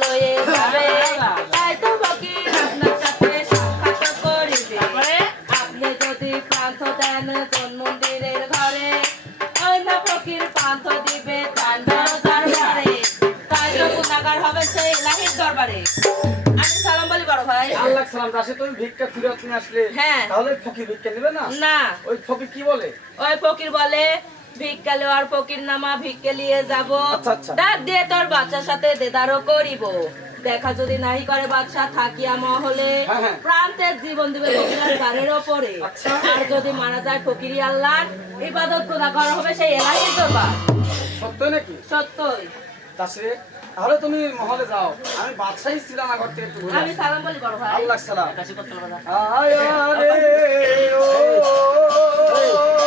লয়ে যাবে তাই তো ফকির আপনার সাথে সাক্ষাৎ করিবে আপনি যদি প্রান্ত দেন কোন মন্দিরের ঘরে ওই না ফকির প্রান্ত দিবে তার দরবারে তাই তো গুণাগার হবে সেই এলাহির দরবারে। আমি সালাম বলি বড় ভাই। আল্লাহ সালাম। দাসে তুমি ভিক্ষা ফিরত নিয়ে আসলে হ্যাঁ তাহলে ফকির ভিক্ষা নেবে না? না ওই ফকির কি বলে? ওই ফকির বলে ভিক্ষা লওয়ার ফকির নামা ভিক্ষে লিয়ে যাব আচ্ছা, আচ্ছা। ডাক দিয়ে তোর বাচ্চার সাথে দেদারও করিব দেখা যদি নাই করে বাচ্চা থাকিয়া মহলে হ্যাঁ, হ্যাঁ। প্রান্তের জীবন দিবে ফকিরের গাড়ির ওপরে আচ্ছা। আর যদি মারা যায় ফকিরি আল্লাহ ইবাদত খোদা করা হবে সেই এলাহির দরবার। সত্য নাকি? সত্যই। দাসে তাহলে তুমি মহলে যাও, আমি বাদশাহী শ্রীরামনগর থেকে একটু ঘুরে আমি আসি। সালাম বলি বড় ভাই। আল্লাহ সালাম। কাশি করতে হবে না। আয়া রে ও